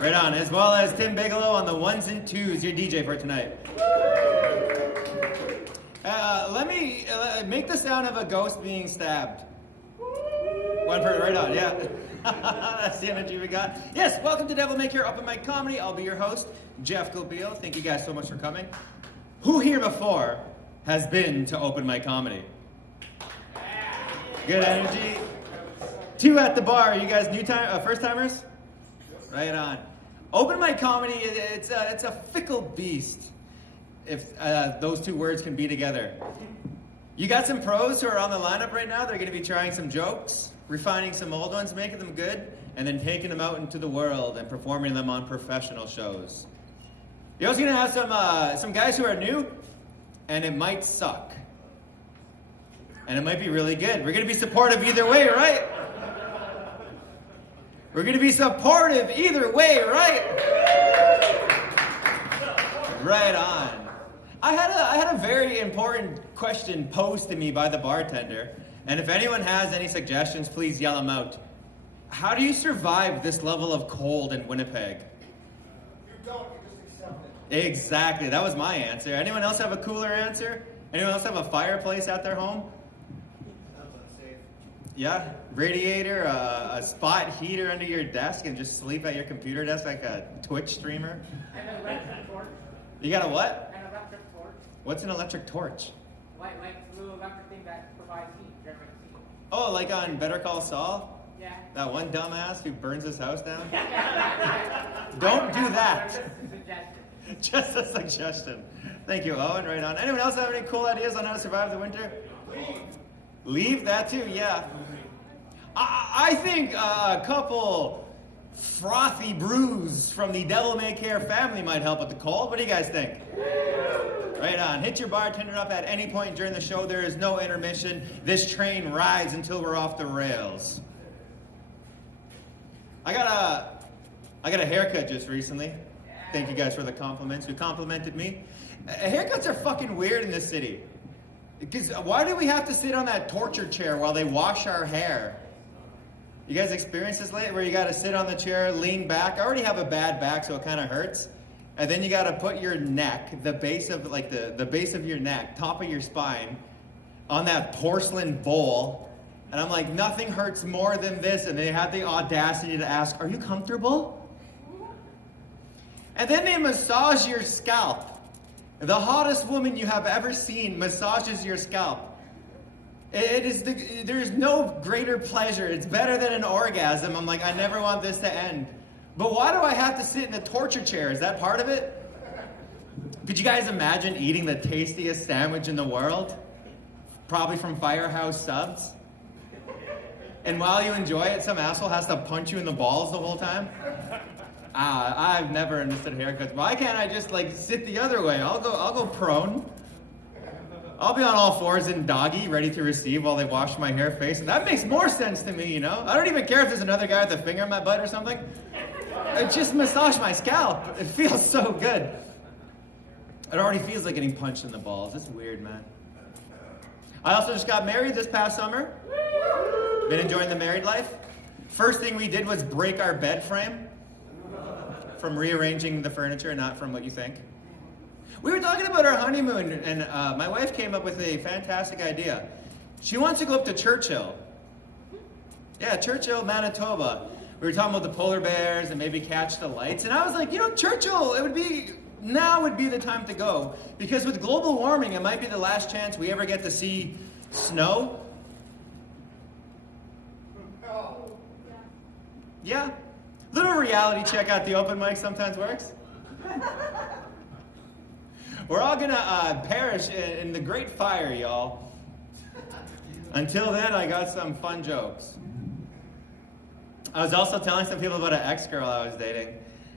Right on, as well as Tim Bigelow on the ones and twos, your DJ for tonight. Let me make the sound of a ghost being stabbed. One for right on, yeah. That's the energy we got. Yes, welcome to Devil May Care Open Mic Comedy. I'll be your host, Jeff Gobeil. Thank you guys so much for coming. Who here before has been to Open Mic Comedy? Good energy. 2 at the bar. You guys first timers? Right on. Open mic comedy, it's a fickle beast, if those 2 words can be together. You got some pros who are on the lineup right now. They're going to be trying some jokes, refining some old ones, making them good, and then taking them out into the world and performing them on professional shows. You're also going to have some guys who are new, and it might suck. And it might be really good. We're going to be supportive either way, right? We're going to be supportive either way, right? Right on. I had a very important question posed to me by the bartender, and if anyone has any suggestions, please yell them out. How do you survive this level of cold in Winnipeg? You don't, you just accept it. Exactly, that was my answer. Anyone else have a cooler answer? Anyone else have a fireplace at their home? Yeah, radiator, a spot heater under your desk, and just sleep at your computer desk like a Twitch streamer. And an electric torch. You got a what? An electric torch. What's an electric torch? Like a little electric thing that provides heat, generates heat. Oh, like on Better Call Saul? Yeah. That one dumbass who burns his house down? Don't do that. Just a suggestion. Thank you, Owen. Right on. Anyone else have any cool ideas on how to survive the winter? Leave that too, yeah. I think a couple frothy brews from the Devil May Care family might help with the cold. What do you guys think? Right on. Hit your bartender up at any point during the show. There is no intermission. This train rides until we're off the rails. I got a haircut just recently. Thank you guys for the compliments. Who complimented me? Haircuts are fucking weird in this city. Because why do we have to sit on that torture chair while they wash our hair? You guys experienced this lately where you got to sit on the chair, lean back? I already have a bad back, so it kind of hurts. And then you got to put your neck, the base of the base of your neck, top of your spine, on that porcelain bowl. And I'm like, nothing hurts more than this. And they had the audacity to ask, "Are you comfortable?" And then they massage your scalp. The hottest woman you have ever seen massages your scalp. There's no greater pleasure. It's better than an orgasm. I'm like, I never want this to end. But why do I have to sit in a torture chair? Is that part of it? Could you guys imagine eating the tastiest sandwich in the world? Probably from Firehouse Subs. And while you enjoy it, some asshole has to punch you in the balls the whole time? I've never understood haircuts. Why can't I just sit the other way? I'll go prone. I'll be on all fours in doggy, ready to receive while they wash my hair face. And that makes more sense to me, you know? I don't even care if there's another guy with a finger in my butt or something. Just massage my scalp. It feels so good. It already feels like getting punched in the balls. It's weird, man. I also just got married this past summer. Been enjoying the married life. First thing we did was break our bed frame. From rearranging the furniture, not from what you think. We were talking about our honeymoon, and my wife came up with a fantastic idea. She wants to go up to Churchill. Yeah, Churchill, Manitoba. We were talking about the polar bears and maybe catch the lights, and I was like, Churchill, now would be the time to go, because with global warming, it might be the last chance we ever get to see snow. Yeah. Little reality check at the open mic sometimes works. We're all gonna perish in the great fire, y'all. Until then, I got some fun jokes. I was also telling some people about an ex-girl I was dating.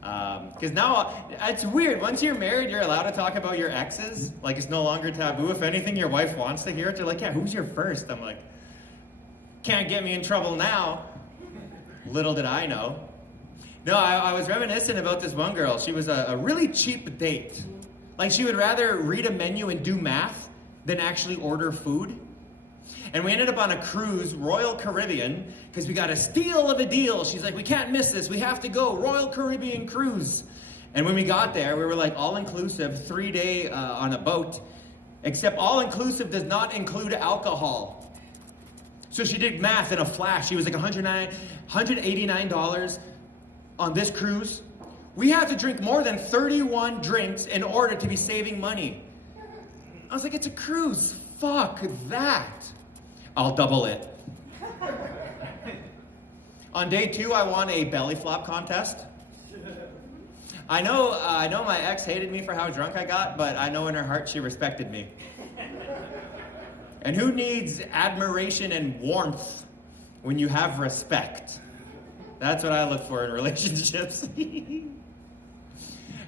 Because now, it's weird. Once you're married, you're allowed to talk about your exes. Like, it's no longer taboo. If anything, your wife wants to hear it. They're like, yeah, who's your first? I'm like, can't get me in trouble now. Little did I know. No, I was reminiscent about this one girl. She was a really cheap date. Like, she would rather read a menu and do math than actually order food. And we ended up on a cruise, Royal Caribbean, because we got a steal of a deal. She's like, we can't miss this. We have to go. Royal Caribbean cruise. And when we got there, we were like all-inclusive, 3-day on a boat. Except all-inclusive does not include alcohol. So she did math in a flash. She was like $189 on this cruise. We had to drink more than 31 drinks in order to be saving money. I was like, it's a cruise. Fuck that. I'll double it. On day 2, I won a belly flop contest. I know my ex hated me for how drunk I got, but I know in her heart she respected me. And who needs admiration and warmth when you have respect? That's what I look for in relationships.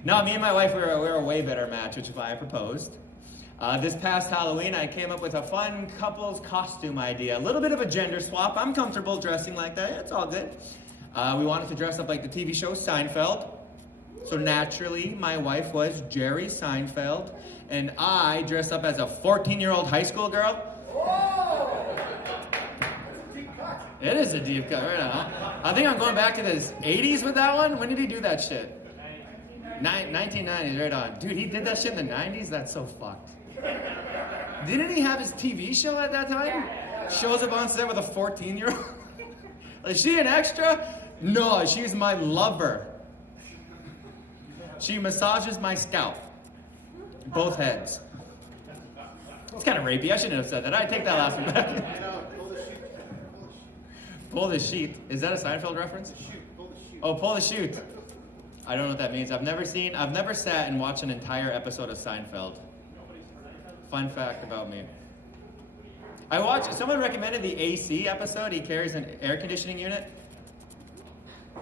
No, me and my wife, we were a way better match, which is why I proposed. This past Halloween, I came up with a fun couples costume idea. A little bit of a gender swap. I'm comfortable dressing like that. It's all good. We wanted to dress up like the TV show Seinfeld. So naturally, my wife was Jerry Seinfeld, and I dressed up as a 14-year-old high school girl. Whoa! It is a deep cut right now. I think I'm going back to the 80s with that one. When did he do that shit? 1990s, right on. Dude, he did that shit in the 90s? That's so fucked. Didn't he have his TV show at that time? Shows up on set with a 14-year-old? Is she an extra? No, she's my lover. She massages my scalp. Both heads. It's kind of rapey. I shouldn't have said that. I take that last one back. Pull the sheet. Is that a Seinfeld reference? Oh, pull the chute. I don't know what that means. I've never sat and watched an entire episode of Seinfeld. Fun fact about me. Someone recommended the AC episode. He carries an air conditioning unit.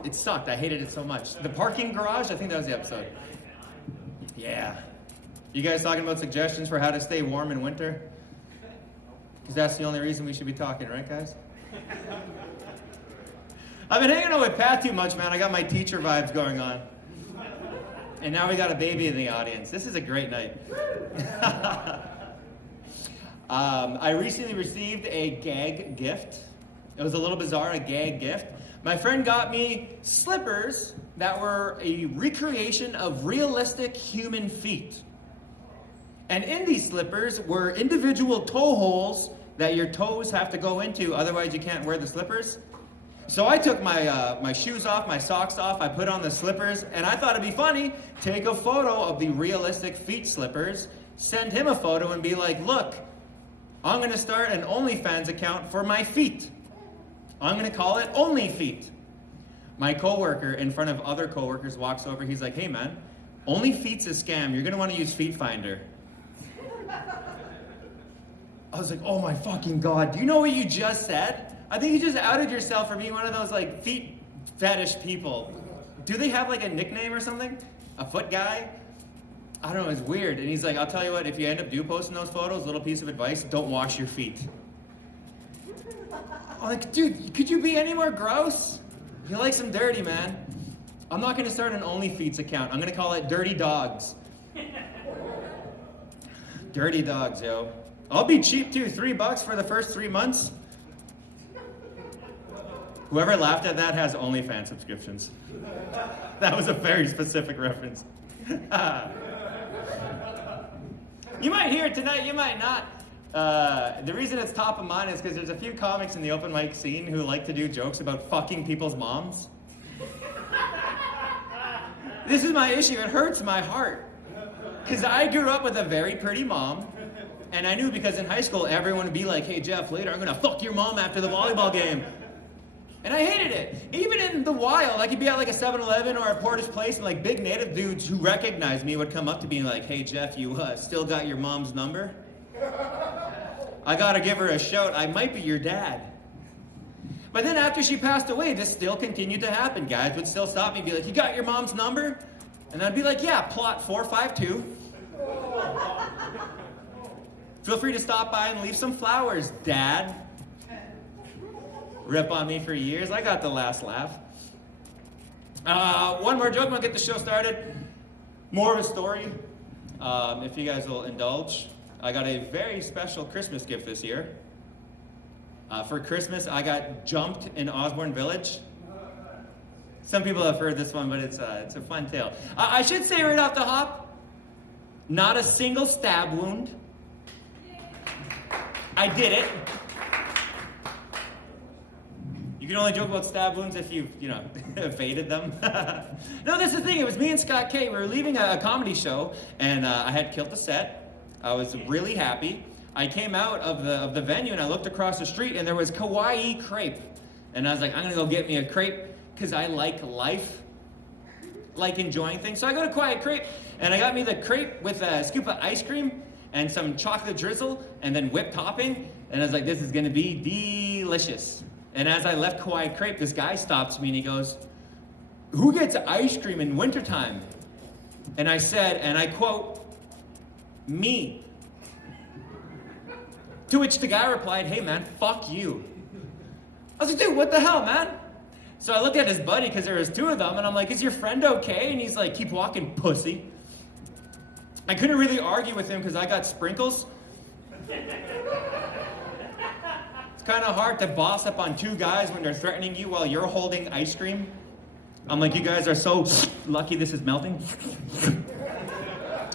It sucked. I hated it so much. The parking garage, I think that was the episode. Yeah. You guys talking about suggestions for how to stay warm in winter? Because that's the only reason we should be talking, right, guys? I've been hanging out with Pat too much, man. I got my teacher vibes going on. And now we got a baby in the audience. This is a great night. I recently received a gag gift. It was a little bizarre, a gag gift. My friend got me slippers that were a recreation of realistic human feet. And in these slippers were individual toe holes that your toes have to go into, otherwise you can't wear the slippers. So I took my shoes off, my socks off, I put on the slippers, and I thought it'd be funny, take a photo of the realistic feet slippers, send him a photo and be like, look, I'm gonna start an OnlyFans account for my feet. I'm gonna call it Only Feet. My coworker, in front of other coworkers, walks over, he's like, hey man, Only Feet's a scam, you're gonna wanna use Feet Finder. I was like, oh my fucking God, do you know what you just said? I think you just outed yourself for being one of those like feet fetish people. Do they have like a nickname or something? A foot guy? I don't know, it's weird. And he's like, I'll tell you what, if you end up posting those photos, little piece of advice, don't wash your feet. I'm like, dude, could you be any more gross? He likes them dirty, man. I'm not gonna start an OnlyFeets account. I'm gonna call it Dirty Dogs. Dirty Dogs, yo. I'll be cheap too, $3 for the first 3 months. Whoever laughed at that has OnlyFans subscriptions. That was a very specific reference. You might hear it tonight, you might not. The reason it's top of mind is because there's a few comics in the open mic scene who like to do jokes about fucking people's moms. This is my issue, it hurts my heart. Because I grew up with a very pretty mom, and I knew because in high school everyone would be like, hey Jeff, later I'm gonna fuck your mom after the volleyball game. And I hated it. Even in the wild, I could be at like a 7-Eleven or a Porter's Place and like big native dudes who recognized me would come up to me and like, hey Jeff, you still got your mom's number? I gotta give her a shout, I might be your dad. But then after she passed away, this still continued to happen. Guys would still stop me and be like, you got your mom's number? And I'd be like, yeah, plot 452. Feel free to stop by and leave some flowers, Dad. Rip on me for years. I got the last laugh. One more joke, we'll get the show started. More of a story, if you guys will indulge. I got a very special Christmas gift this year. For Christmas, I got jumped in Osborne Village. Some people have heard this one, but it's a fun tale. I should say right off the hop, not a single stab wound. I did it. You can only joke about stab wounds if you've, evaded them. No, that's the thing. It was me and Scott K. We were leaving a comedy show, and I had killed the set. I was really happy. I came out of the venue, and I looked across the street, and there was Kawaii crepe. And I was like, I'm going to go get me a crepe, because I like life, like enjoying things. So I go to Kawaii crepe, and I got me the crepe with a scoop of ice cream and some chocolate drizzle, and then whipped topping. And I was like, this is going to be delicious. And as I left Kawaii crepe, this guy stops me, and he goes, who gets ice cream in wintertime? And I said, and I quote, me. To which the guy replied, hey man, fuck you. I was like, dude, what the hell, man? So I looked at his buddy, because there was two of them, and I'm like, is your friend okay? And he's like, keep walking, pussy. I couldn't really argue with him because I got sprinkles. It's kind of hard to boss up on two guys when they're threatening you while you're holding ice cream. I'm like, you guys are so lucky this is melting.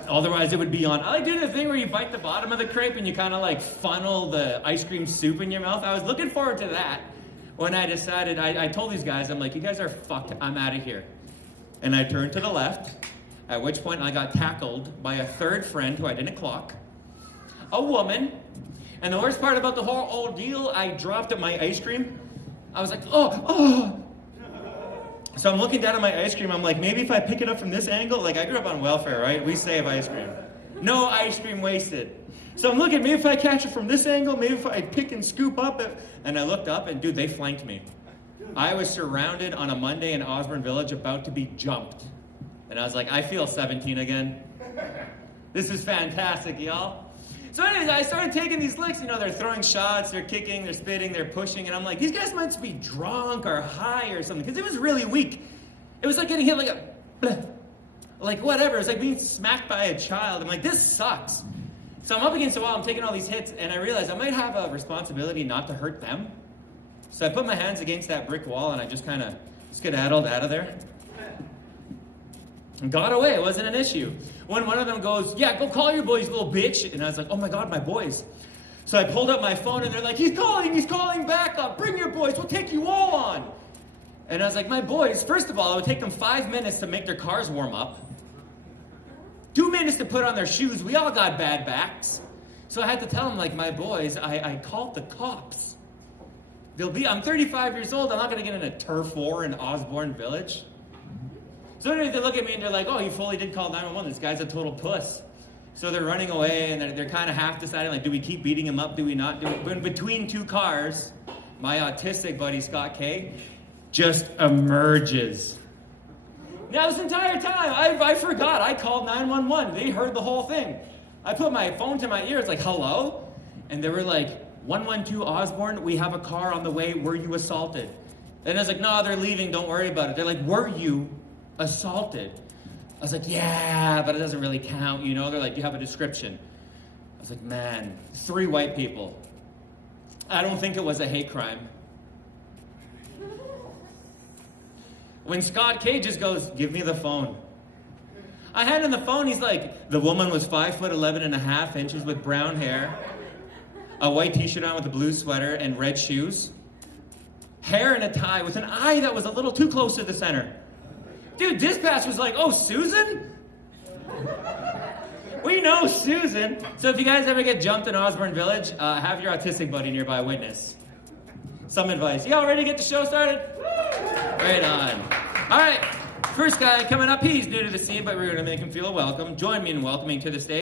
Otherwise, it would be on. I like doing the thing where you bite the bottom of the crepe and you kind of like funnel the ice cream soup in your mouth. I was looking forward to that when I decided, I told these guys, I'm like, you guys are fucked. I'm out of here. And I turned to the left, at which point I got tackled by a third friend who I didn't clock, a woman. And the worst part about the whole ordeal, I dropped my ice cream. I was like, oh. So I'm looking down at my ice cream. I'm like, maybe if I pick it up from this angle, like I grew up on welfare, right? We save ice cream. No ice cream wasted. So I'm looking, maybe if I catch it from this angle, maybe if I pick and scoop up it. And I looked up and dude, they flanked me. I was surrounded on a Monday in Osborne Village about to be jumped. And I was like, I feel 17 again. This is fantastic, y'all. So anyways, I started taking these licks. They're throwing shots, they're kicking, they're spitting, they're pushing. And I'm like, these guys must be drunk or high or something. Because it was really weak. It was like getting hit like like whatever. It was like being smacked by a child. I'm like, this sucks. So I'm up against the wall, I'm taking all these hits, and I realized I might have a responsibility not to hurt them. So I put my hands against that brick wall, and I just kind of skedaddled out of there. And got away. It wasn't an issue. When one of them goes, yeah, go call your boys, little bitch. And I was like, oh my God, my boys. So I pulled up my phone, and they're like, he's calling back up. Bring your boys, we'll take you all on. And I was like, my boys, first of all, it would take them 5 minutes to make their cars warm up. 2 minutes to put on their shoes. We all got bad backs. So I had to tell them, like, my boys, I called the cops. I'm 35 years old. I'm not going to get in a turf war in Osborne Village. So anyway, they look at me and they're like, oh, you fully did call 911. This guy's a total puss. So they're running away and they're kind of half deciding, like, do we keep beating him up? Do we not? But in between two cars, my autistic buddy, Scott K., just emerges. Now, this entire time, I forgot. I called 911. They heard the whole thing. I put my phone to my ear. It's like, hello? And they were like, 112 Osborne, we have a car on the way. Were you assaulted? And I was like, no, they're leaving. Don't worry about it. They're like, were you assaulted? I was like, yeah, but it doesn't really count, They're like, do you have a description? I was like, man, 3 white people. I don't think it was a hate crime. When Scott K just goes, give me the phone. I hand him the phone. He's like, the woman was 5'11.5" with brown hair, a white t-shirt on with a blue sweater and red shoes, hair in a tie with an eye that was a little too close to the center. Dude, dispatch was like, oh, Susan? We know Susan. So if you guys ever get jumped in Osborne Village, have your autistic buddy nearby witness. Some advice. Y'all ready to get the show started? Right on. All right, first guy coming up, he's new to the scene, but we're going to make him feel welcome. Join me in welcoming to the stage